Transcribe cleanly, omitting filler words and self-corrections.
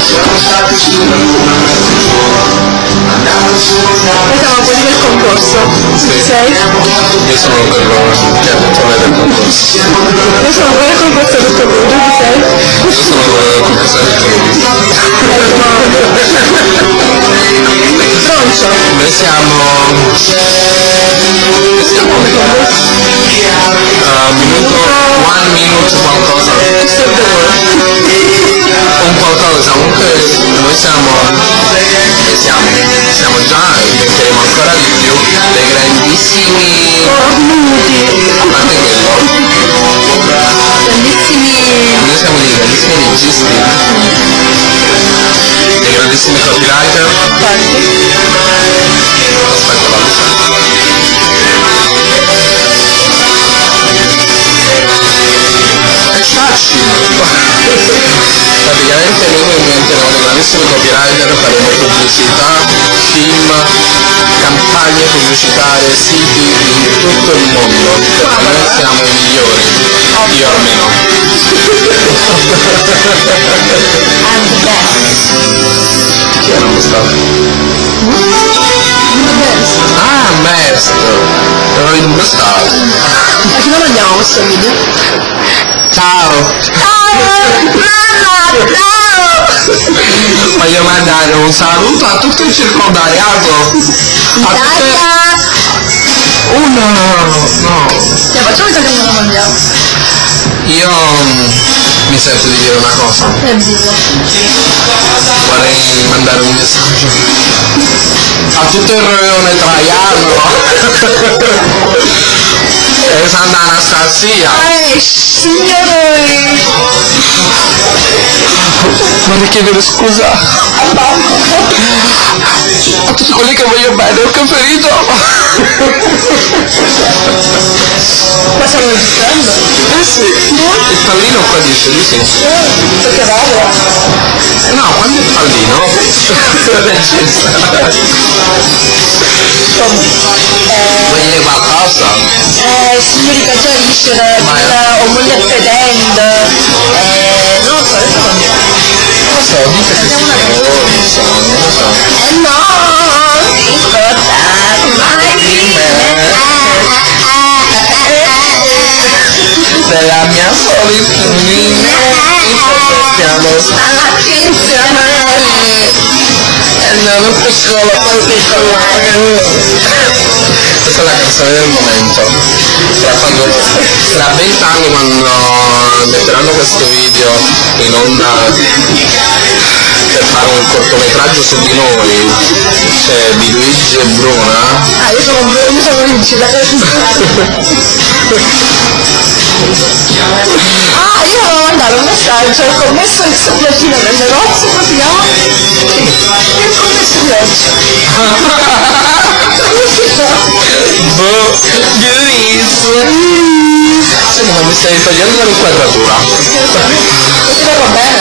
Siamo a quelli del concorso. Sì. Sei? Io sono quello che ha detto lei del concorso. Io sono quello del concorso del concorso. Tu sei? Io sono quello del concorso del concorso. Pronto? Noi siamo minuto, one minute qualcosa. Un qualcosa, comunque noi siamo già e diventeremo ancora di più dei grandissimi, a parte quello, noi siamo dei grandissimi registi, dei grandissimi copywriter. Aspetta la luce. Praticamente noi diventeremo dei grandissimi copywriter, faremo pubblicità, film, campagne pubblicitarie, siti in tutto il mondo, perché noi siamo i migliori, io almeno. I'm the best. Chi era questo? Ah, maestro! Ero in stato. A chi non andiamo questo video? Ciao! Voglio mandare un saluto a tutto il circondariato. A tutte... No. Facciamo il che non mangiamo. Io mi sento di dire una cosa. Vorrei mandare un messaggio a tutto il rione Traiano e Santa Anastasia. Signore! Vorrei chiedere scusa a tutti quelli che voglio bene, ho ferito. Ma stiamo registrando? Eh sì, il pallino qua dice di sì. Perché vado? No, quando il pallino regista. Vuoi dire qualcosa? Signori Caciarisce, o moglie fedendo, non lo so, adesso non so. Non lo so, dite che sì, non lo so. No, Della mia solitudine, stiamo andando piccolo particolare. Questa è la canzone del momento. Tra 20 anni, quando metteranno questo video in onda per fare un cortometraggio su di noi, cioè di Luigi e Bruna. Io sono Luigi, io volevo mandare un messaggio al commesso di Sapiacina del negozio, come si chiama? Il commesso di oggi. Senti, ma mi stai togliendo dall'inquadratura? Così va bene.